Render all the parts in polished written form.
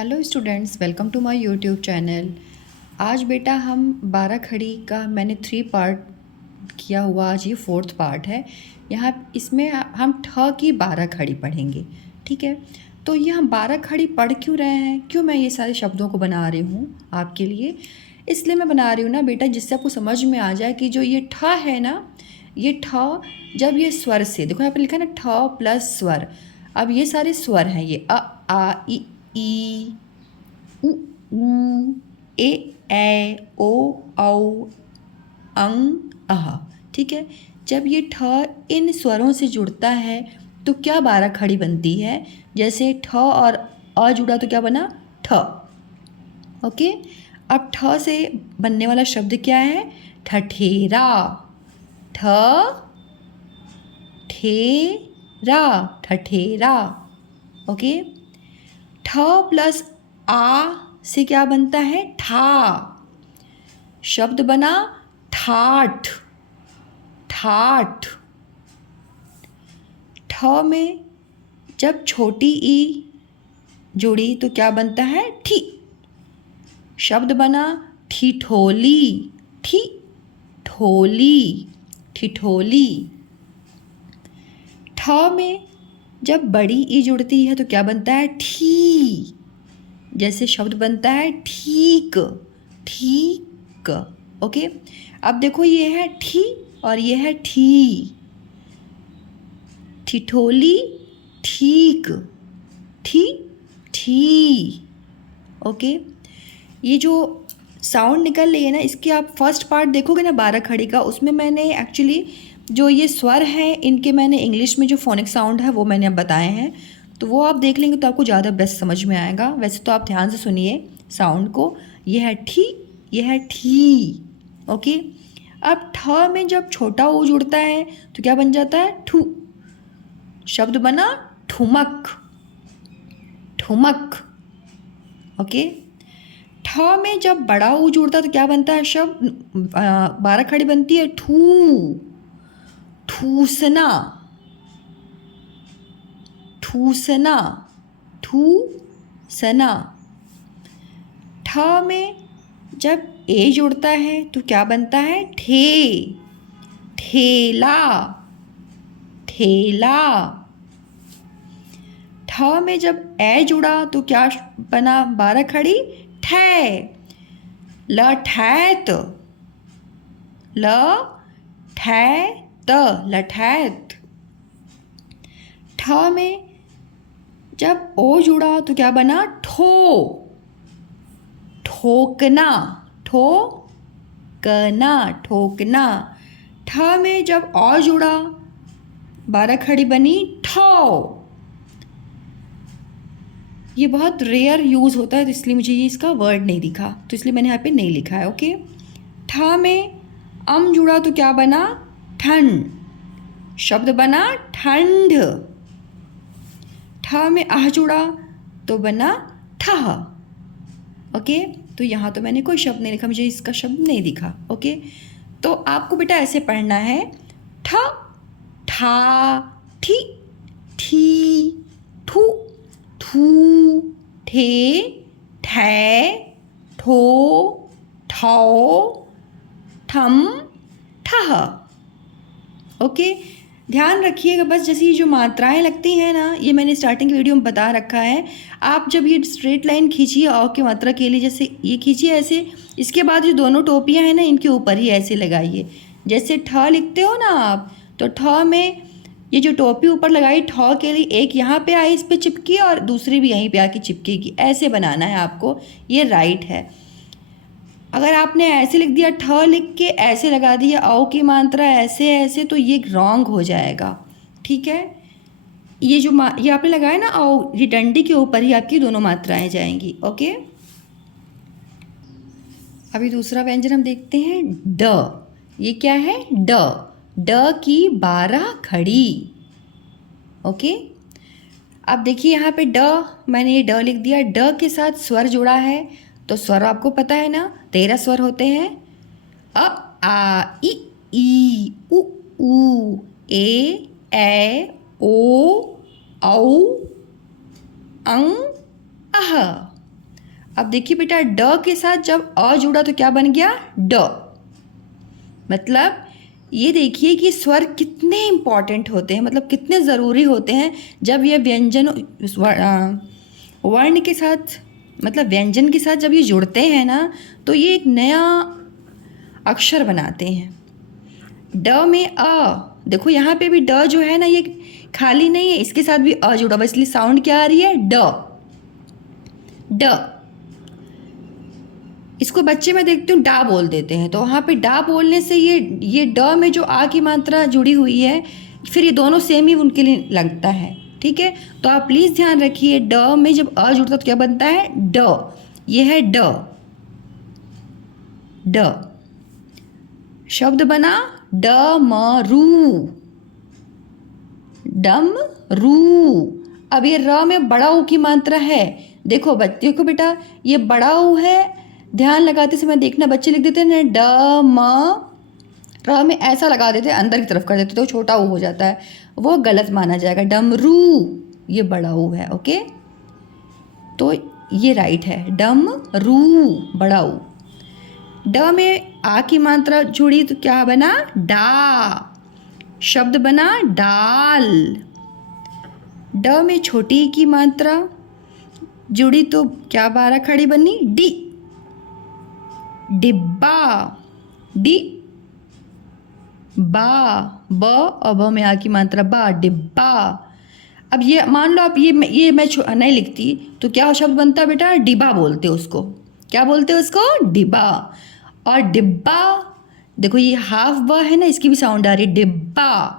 Hello students, welcome to my YouTube channel. आज बेटा हम 12 खड़ी का मैंने 3 पार्ट किया हुआ, आज ये 4th पार्ट है। यहाँ इसमें हम ठ की 12 खड़ी पढ़ेंगे, ठीक है। तो ये हम 12 खड़ी पढ़ क्यों रहे हैं, क्यों मैं ये सारे शब्दों को बना रही हूँ आपके लिए, इसलिए मैं बना रही हूँ ना बेटा, जिससे आपको समझ में आ जाए कि जो ये ठ है ना, ये ठ जब ये स्वर से, देखो यहाँ पे लिखा है ना ठ प्लस स्वर। अब ये सारे स्वर हैं, ये अ आ ई उ ऊ ए ओ औ अं अह, ठीक है। जब ये ठ इन स्वरों से जुड़ता है तो क्या 12 खड़ी बनती है। जैसे ठ और अ जुड़ा तो क्या बना ठ, ओके। अब ठ से बनने वाला शब्द क्या है, ठठेरा, ठ ठेरा, ठठेरा, ओके। ठ प्लस आ से क्या बनता है, ठा, शब्द बना ठाठ, ठाठ। ठ में जब छोटी ई जुड़ी तो क्या बनता है, ठी, शब्द बना ठिठोली, ठी ठोली, ठिठोली। ठ में जब बड़ी ई जुड़ती है तो क्या बनता है, ठी, जैसे शब्द बनता है ठीक, ठीक, ओके। अब देखो ये है ठी और ये है ठी, ठिठोली, ठीक, ठी ठी, ओके। ये जो साउंड निकल रही है ना, इसके आप फर्स्ट पार्ट देखोगे ना 12 खड़ी का, उसमें मैंने एक्चुअली जो ये स्वर हैं इनके मैंने इंग्लिश में जो फोनिक साउंड है वो मैंने अब बताए हैं, तो वो आप देख लेंगे तो आपको ज़्यादा बेस्ट समझ में आएगा। वैसे तो आप ध्यान से सुनिए साउंड को, ये है ठी, ये है ठी, ओके। अब ठ में जब छोटा ओ जुड़ता है तो क्या बन जाता है, ठू, शब्द बना ठुमक, ठुमक, ओके। ठ में जब बड़ा ऊ जुड़ता है तो क्या बनता है, शब्द 12 खड़ी बनती है, ठू, ठूसना, ठूसना, ठूसना। ठ में जब ए जुड़ता है तो क्या बनता है, ठे, ठेला, ठेला। ठ में जब ए जुड़ा तो क्या बना 12 खड़ी, ठै, लठैत, ल ठैत, लठैत। ठ में जब ओ जुड़ा तो क्या बना, ठो, ठोकना, ठोकना, ठोकना। ठ में जब औ जुड़ा 12 खड़ी बनी, ठौ। ये बहुत रेयर यूज़ होता है तो इसलिए मुझे ये इसका वर्ड नहीं दिखा, तो इसलिए मैंने यहाँ पे नहीं लिखा है, ओके। ठ में अम जुड़ा तो क्या बना, ठंड, शब्द बना ठंड। ठ में आह जुड़ा तो बना ठह, ओके। तो यहाँ तो मैंने कोई शब्द नहीं लिखा, मुझे इसका शब्द नहीं दिखा, ओके। तो आपको बेटा ऐसे पढ़ना है, ठ, ठा, ठी, ठी, ठू, थू, ठे, ठै, ठो, ठौ, ठम, ठह, ओके। ध्यान रखिएगा बस, जैसे ये जो मात्राएं लगती हैं ना, ये मैंने स्टार्टिंग वीडियो में बता रखा है। आप जब ये स्ट्रेट लाइन खींचिए अ की मात्रा के लिए, जैसे ये खींचिए ऐसे, इसके बाद जो दोनों टोपियां हैं ना इनके ऊपर ही ऐसे लगाइए। जैसे ठ लिखते हो ना आप, तो ठ में ये जो टोपी ऊपर लगाई ठ के लिए, एक यहाँ पे आई इस पर चिपकी और दूसरी भी यहीं पे आके चिपकेगी, ऐसे बनाना है आपको, ये राइट है। अगर आपने ऐसे लिख दिया, ठ लिख के ऐसे लगा दिया औ की मात्रा ऐसे ऐसे, तो ये रॉन्ग हो जाएगा, ठीक है। ये जो ये आपने लगाया ना औ, ये डंडी के ऊपर ही आपकी दोनों मात्राएं जाएंगी, ओके। अभी दूसरा व्यंजन हम देखते हैं, ड। ये क्या है, ड, ड की 12 खड़ी, ओके। अब देखिए यहाँ पे ड, मैंने ये ड लिख दिया, ड के साथ स्वर जुड़ा है, तो स्वर आपको पता है ना 13 स्वर होते हैं, अ आ ई उ ऊ ए ओ औ अं अह, अब देखिए बेटा, ड के साथ जब अ जुड़ा तो क्या बन गया? ड। मतलब ये देखिए कि स्वर कितने इम्पॉर्टेंट होते हैं, मतलब कितने ज़रूरी होते हैं जब ये व्यंजन वर्ण के साथ, मतलब व्यंजन के साथ जब ये जुड़ते हैं ना, तो ये एक नया अक्षर बनाते हैं। ड में अ, देखो यहाँ पे भी ड जो है ना, ये खाली नहीं है, इसके साथ भी अ जुड़ा हुआ, इसलिए साउंड क्या आ रही है? ड। ड। इसको बच्चे में देखती हूँ डा बोल देते हैं, तो वहाँ पे डा बोलने से ये ड में जो आ की मात्रा जुड़ी हुई है, फिर ये दोनों सेम ही उनके लिए लगता है। ठीक है, तो आप प्लीज़ ध्यान रखिए, ड में जब अ जुड़ता तो क्या बनता है? ड। ये है ड। ड। शब्द बना डमरू। डमरू। अब ये र में बड़ा ऊ की मात्रा है। देखो देखो बेटा, ये बड़ा ऊ है, ध्यान लगाते समय देखना, बच्चे लिख देते हैं ड म, र में ऐसा लगा देते हैं, अंदर की तरफ कर देते तो छोटा ऊ हो जाता है, वो गलत माना जाएगा। डमरू ये बड़ा ऊ है। ओके, तो ये राइट है, डमरू बड़ा ऊ। ड में आ की मात्रा जुड़ी तो क्या बना? डा। शब्द बना डाल। ड में छोटी की मात्रा जुड़ी तो क्या बारह खड़ी बनी? डी। डिब्बा। डी बा। ब और ब में आ की मात्रा बा, डिब्बा। अब ये मान लो आप ये मैं नहीं लिखती तो क्या शब्द बनता बेटा? डिब्बा बोलते उसको। क्या बोलते उसको? डिब्बा। और डिब्बा, देखो ये हाफ ब है ना, इसकी भी साउंड आ रही है, डिब्बा।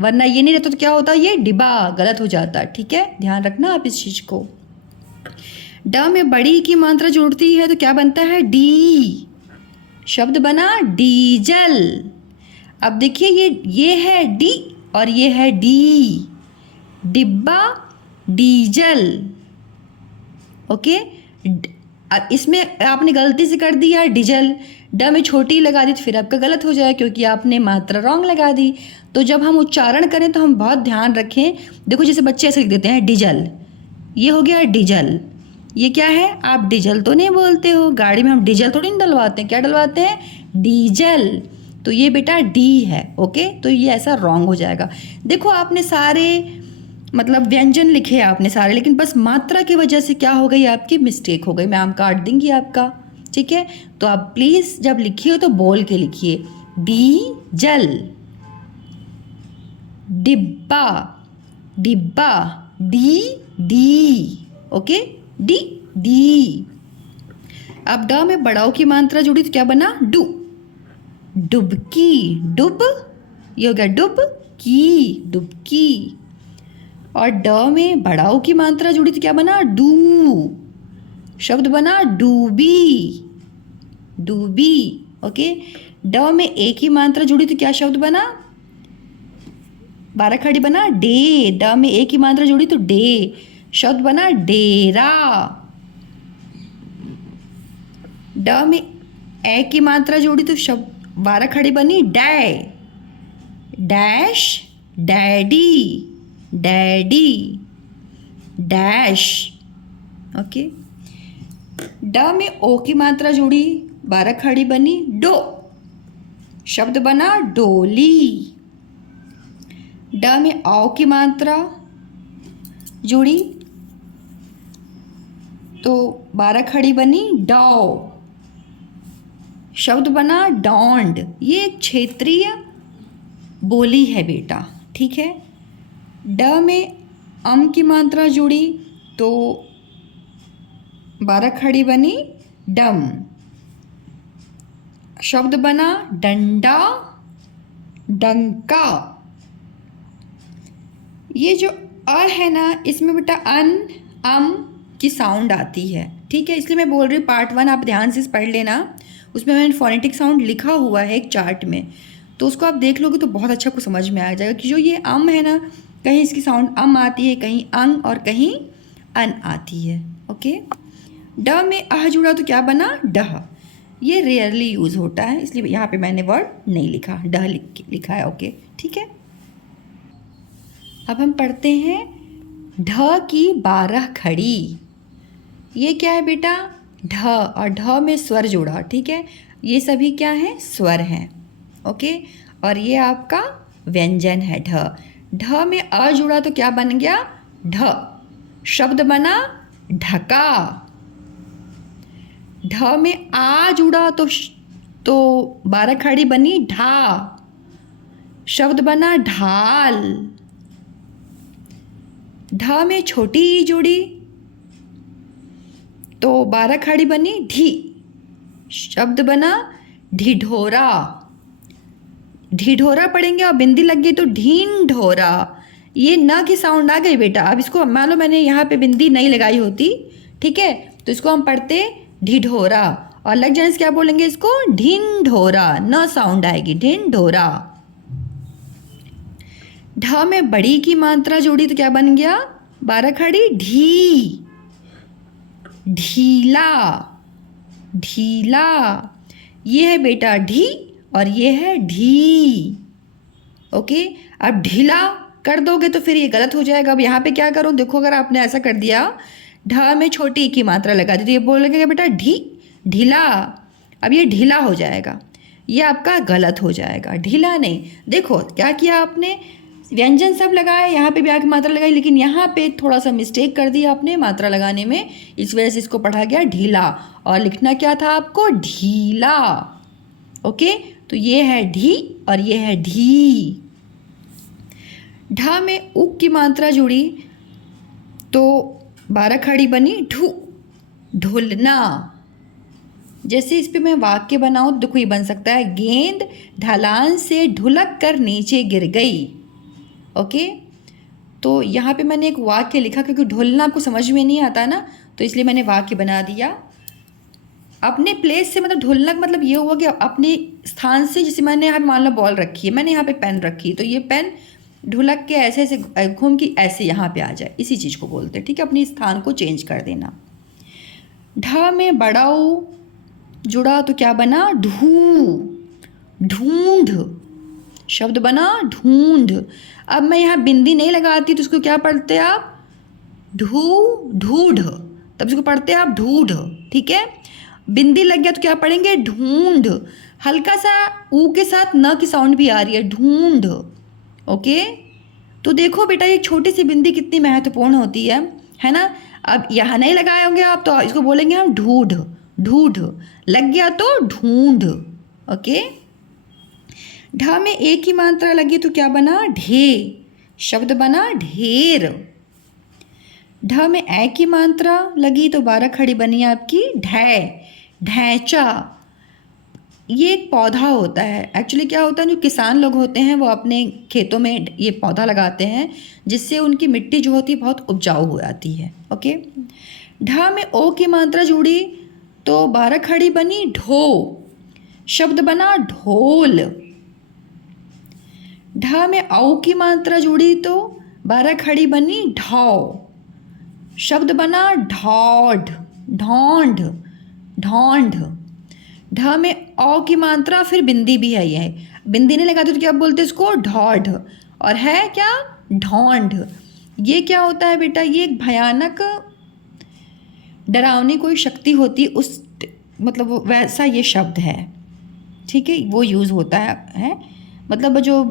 वरना ये नहीं रहता तो क्या होता? ये डिब्बा, गलत हो जाता। ठीक है, ध्यान रखना आप इस चीज़ को। ड में बड़ी की मात्रा जुड़ती है तो क्या बनता है? डी। शब्द बना डीजल। अब देखिए ये है डी और ये है डी, डिब्बा डीजल। ओके, अब इसमें आपने गलती से कर दिया डीजल, ड में छोटी लगा दी तो फिर आपका गलत हो जाए, क्योंकि आपने मात्रा रॉन्ग लगा दी। तो जब हम उच्चारण करें तो हम बहुत ध्यान रखें। देखो जैसे बच्चे ऐसे लिख देते हैं डीजल, ये हो गया डीजल। ये क्या है? आप डीजल तो नहीं बोलते हो, गाड़ी में हम डीजल थोड़ी नहीं डलवाते हैं, क्या डलवाते हैं? डीजल। तो ये बेटा डी है। ओके, तो ये ऐसा रॉन्ग हो जाएगा। देखो आपने सारे मतलब व्यंजन लिखे आपने सारे, लेकिन बस मात्रा की वजह से क्या हो गई? आपकी मिस्टेक हो गई, मैम काट देंगी आपका। ठीक है, तो आप प्लीज़ जब लिखिए तो बोल के लिखिए, डीजल। डिब्बा। डिब्बा, D D. Okay, D D. अब ड में बड़ाओ की मात्रा जुड़ी तो क्या बना? डू। डुबकी। डुब, ये हो गया डुब की, डुबकी। और ड में बड़ाओ की मात्रा जुड़ी तो क्या बना? डू। शब्द बना डूबी, डूबी। ओके, ड में ए की मात्रा जुड़ी तो क्या शब्द बना? बारह खड़ी बना डे। ड में ए की मात्रा जुड़ी तो डे, शब्द बना डेरा। ड में ए की मात्रा जुड़ी तो शब्द बारह खड़ी बनी डै। Dash daddy, daddy, dash. Okay, ड में ओ की मात्रा जुड़ी, बारह खड़ी बनी डो, शब्द बना डोली। ड में औ की मात्रा जुड़ी तो बारह खड़ी बनी डौ, शब्द बना डॉन्ड। ये एक क्षेत्रीय बोली है बेटा। ठीक है, ड में अम की मात्रा जुड़ी तो बारह खड़ी बनी डम, शब्द बना डंडा, डंका। ये जो अ है ना, इसमें बेटा अन अम की साउंड आती है। ठीक है, इसलिए मैं बोल रही हूँ पार्ट 1 आप ध्यान से पढ़ लेना, उसमें मैंने फोनेटिक साउंड लिखा हुआ है एक चार्ट में, तो उसको आप देख लोगे तो बहुत अच्छा कुछ समझ में आ जाएगा कि जो ये अम है ना, कहीं इसकी साउंड अम आती है, कहीं अंग और कहीं अन आती है। ओके, ड में अह जुड़ा तो क्या बना? डह। ये रेयरली यूज़ होता है, इसलिए यहाँ पे मैंने वर्ड नहीं लिखा, डह लिखा है। ओके, ठीक है। अब हम पढ़ते हैं ढ की 12 खड़ी। ये क्या है बेटा, ढ, और ढ में स्वर जोड़ा, ठीक है। ये सभी क्या हैं, स्वर हैं, ओके। और ये आपका व्यंजन है ढ। ढ में अ जुड़ा तो क्या बन गया, ढ। शब्द बना ढका। ढ में आ जुड़ा तो 12 खड़ी बनी ढा। शब्द बना ढाल। ढ में छोटी ई जुड़ी तो 12 खड़ी बनी ढी। शब्द बना ढिढोरा। ढिढोरा पढ़ेंगे और बिंदी लग गई तो ढीन ढोरा। ये न की साउंड आ गई बेटा। अब इसको मान लो मैंने यहाँ पे बिंदी नहीं लगाई होती, ठीक है, तो इसको हम पढ़ते ढिढोरा, और लग जाने से क्या बोलेंगे इसको, ढीन ढोरा। न साउंड आएगी, ढीन ढोरा। ढ में बड़ी की मात्रा जोड़ी तो क्या बन गया, 12 खड़ी ढी। ढीला। ढीला। ये है बेटा ढी और ये है ढी, ओके। अब ढीला कर दोगे तो फिर ये गलत हो जाएगा। अब यहाँ पे क्या करो, देखो अगर आपने ऐसा कर दिया, ढ में छोटी ई की मात्रा लगा दी तो ये बोलेंगे बेटा ढी, ढीला। अब ये ढीला हो जाएगा, ये आपका गलत हो जाएगा, ढीला नहीं। देखो क्या किया आपने, व्यंजन सब लगाए, यहाँ पे भी आके मात्रा लगाई, लेकिन यहाँ पे थोड़ा सा मिस्टेक कर दिया आपने मात्रा लगाने में, इस वजह से इसको पढ़ा गया ढीला, और लिखना क्या था आपको, ढीला, ओके। तो ये है ढी और ये है ढी। ढ में उक की मात्रा जुड़ी तो 12 खड़ी बनी ढू, ढुलना। जैसे इस पे मैं वाक्य बनाऊँ तो देखो ये बन सकता है, गेंद ढलान से ढुलक कर नीचे गिर गई, ओके। तो यहाँ पे मैंने एक वाक्य लिखा, क्योंकि ढुलना आपको समझ में नहीं आता ना, तो इसलिए मैंने वाक्य बना दिया। अपने प्लेस से मतलब ढुलना का मतलब ये हुआ कि अपने स्थान से, जैसे मैंने यहाँ मान लो बॉल रखी है, मैंने यहाँ पे पेन रखी, तो ये पेन ढुलक के ऐसे ऐसे घूम के ऐसे यहाँ पे आ जाए, इसी चीज़ को बोलते हैं, ठीक है। अपनी स्थान को चेंज कर देना। ढ में बड़ा ऊ जुड़ा तो क्या बना, ढू, ढूंढ। शब्द बना ढूंढ। अब मैं यहाँ बिंदी नहीं लगाती तो उसको क्या पढ़ते आप, ढू, ढूढ़, तब इसको पढ़ते आप ढूढ़, ठीक है। बिंदी लग गया तो क्या पढ़ेंगे, ढूंढ। हल्का सा ऊ के साथ न की साउंड भी आ रही है, ढूंढ, ओके। तो देखो बेटा ये छोटी सी बिंदी कितनी महत्वपूर्ण होती है ना। अब यहाँ नहीं लगाए होंगे आप तो इसको बोलेंगे हम ढूढ़, ढूढ़। लग गया तो ढूंढ, ओके। ढ में एक ही मात्रा लगी तो क्या बना, ढे। शब्द बना ढेर। ढ में ए की मात्रा लगी तो 12 खड़ी बनी आपकी ढै, ढैंचा। ये एक पौधा होता है, एक्चुअली क्या होता है, जो किसान लोग होते हैं वो अपने खेतों में ये पौधा लगाते हैं, जिससे उनकी मिट्टी जो होती है बहुत उपजाऊ हो जाती है, ओके। ढ में ओ की मात्रा जुड़ी तो 12 खड़ी बनी ढो। शब्द बना ढोल। ढ में औ की मात्रा जुड़ी तो 12 खड़ी बनी ढौ। शब्द बना ढौढ, ढौंढ, ढौंढ। ढ में औ की मात्रा फिर बिंदी भी है, ये बिंदी नहीं लगाते तो क्या बोलते इसको, ढौढ, और है क्या, ढौंढ। ये क्या होता है बेटा, ये एक भयानक डरावनी कोई शक्ति होती है, उस मतलब वैसा ये शब्द है, ठीक है। वो यूज़ होता है मतलब जो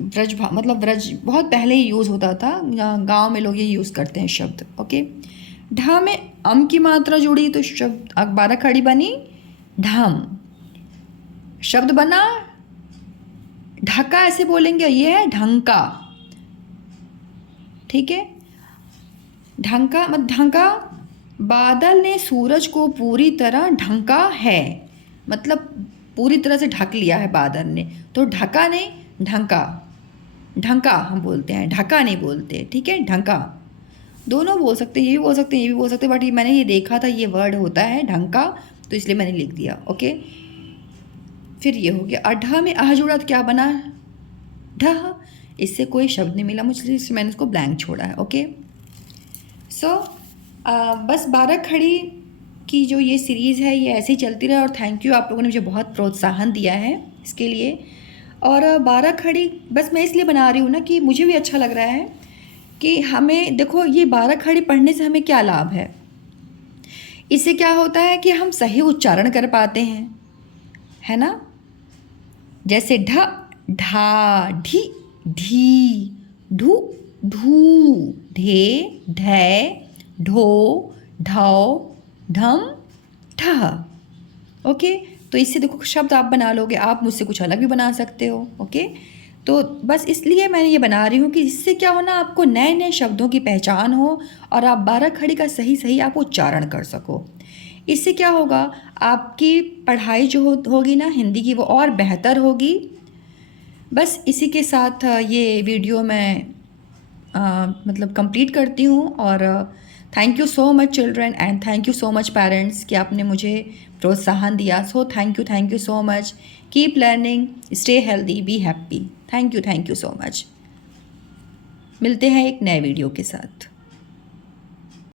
ब्रज मतलब ब्रज बहुत पहले ही यूज़ होता था, गांव में लोग ये यूज़ करते हैं शब्द, ओके। ढ में अम की मात्रा जुड़ी तो शब्द 12 खड़ी बनी ढम। शब्द बना ढका, ऐसे बोलेंगे, ये है ढंका, ठीक है। ढंका मतलब ढंका, बादल ने सूरज को पूरी तरह ढंका है, मतलब पूरी तरह से ढक लिया है बादल ने, तो ढका नहीं ढंका, ढंका हम बोलते हैं, ढका नहीं बोलते, ठीक है। ढंका दोनों बोल सकते हैं, ये भी बोल सकते हैं, ये भी बोल सकते हैं, बट मैंने ये देखा था ये वर्ड होता है ढंका, तो इसलिए मैंने लिख दिया, ओके। फिर ये हो गया। और ढ में अह जुड़ा तो क्या बना, ढह। इससे कोई शब्द नहीं मिला मुझे, इसलिए मैंने इसको ब्लैंक छोड़ा है, ओके। सो बस 12 खड़ी की जो ये सीरीज़ है ये ऐसे ही चलती रहे, और थैंक यू, आप लोगों ने मुझे बहुत प्रोत्साहन दिया है इसके लिए। और 12 खड़ी बस मैं इसलिए बना रही हूँ ना कि मुझे भी अच्छा लग रहा है कि हमें देखो ये 12 खड़ी पढ़ने से हमें क्या लाभ है। इससे क्या होता है कि हम सही उच्चारण कर पाते हैं, है ना। जैसे ढ, ढा, ढी, ढी, ढू, ढू, ढे, ढै, ढो, ढौ, ढम, ठह। ओके, तो इससे देखो शब्द आप बना लोगे, आप मुझसे कुछ अलग भी बना सकते हो। ओके, तो बस इसलिए मैंने ये बना रही हूँ कि इससे क्या हो ना, आपको नए नए शब्दों की पहचान हो और आप 12 खड़ी का सही सही आप उच्चारण कर सको। इससे क्या होगा, आपकी पढ़ाई जो होगी ना हिंदी की, वो और बेहतर होगी। बस इसी के साथ ये वीडियो मैं मतलब कंप्लीट करती हूँ। और thank you so much children and thank you so much parents कि आपने मुझे प्रोत्साहन दिया। So thank you so much. Keep learning, stay healthy, be happy. Thank you so much. मिलते हैं एक नए वीडियो के साथ।